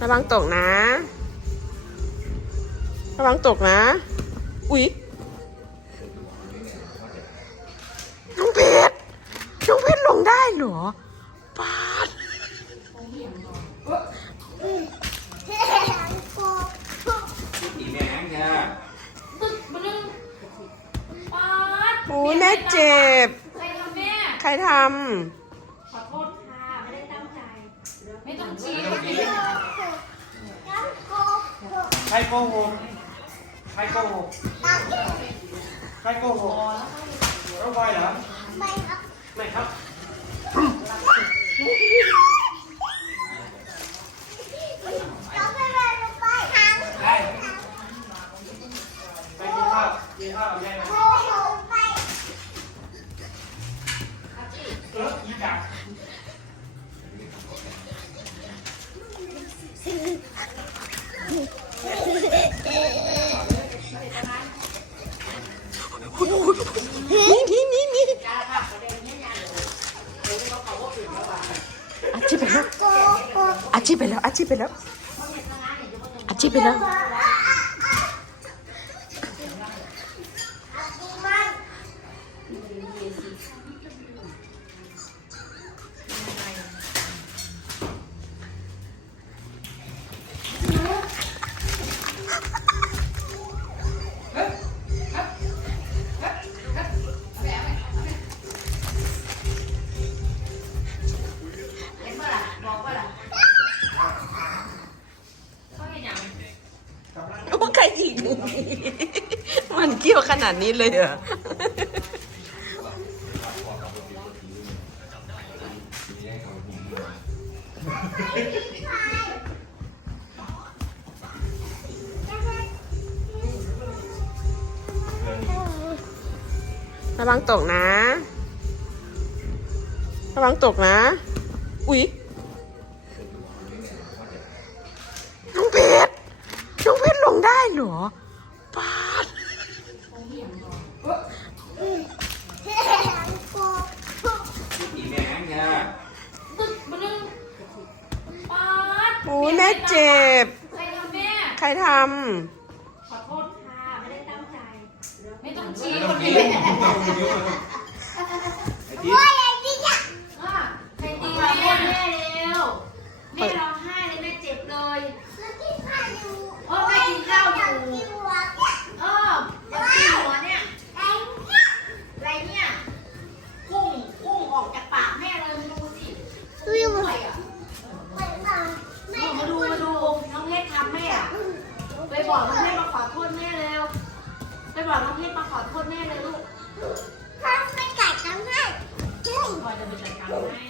ระวังตกนะ ระวังตกนะ อุ๊ยน้องเพชรน้องเพชรลงได้เหรอปาดอีแม่งเนี่ยตึกบึ้งป๊าดโอ้ยแม่เจ็บ ใครทำ ใครโกหกใครโกหกใครโกหกเราไปเหรอ ไม่ครับได้ อาชีพไปแล้วอาชีพไปแล้วอาชีพไปแล้วอาชีพไปแล้ว มันเกี่ยวขนาดนี้เลยเหรอระวังตกนะ ระวังตกนะ อุ๊ย น้องเพชร น้องเพชรลงได้เหรอปาด อี แม่งเนี่ยตึกบึ้งป๊าดโอ้ยแม่เจ็บ ใครทำแม่ ใครทขอโทษค่ะ ไม่ได้ตั้งใจ ไม่ต้องชี้คนอื่น ไอ้ที่อะใครตีแม่แม่เร็ว แม่ร้องไห้เลยแม่เจ็บเลยโอ้แม่กินข้าวอยู่เออมันกินหัวเนี่ย อะไรเนี่ย กุ้ง กุ้งออกจากปากแม่เลยมาดูสิด้วย อะมาดูมาดูน้องเพชรทำแม่อะไปบอกน้องเพชรมาขอโทษแม่เร็วไปบอกน้องเพชรมาขอโทษแม่เลยลูกพลอยจะไปจัดการให้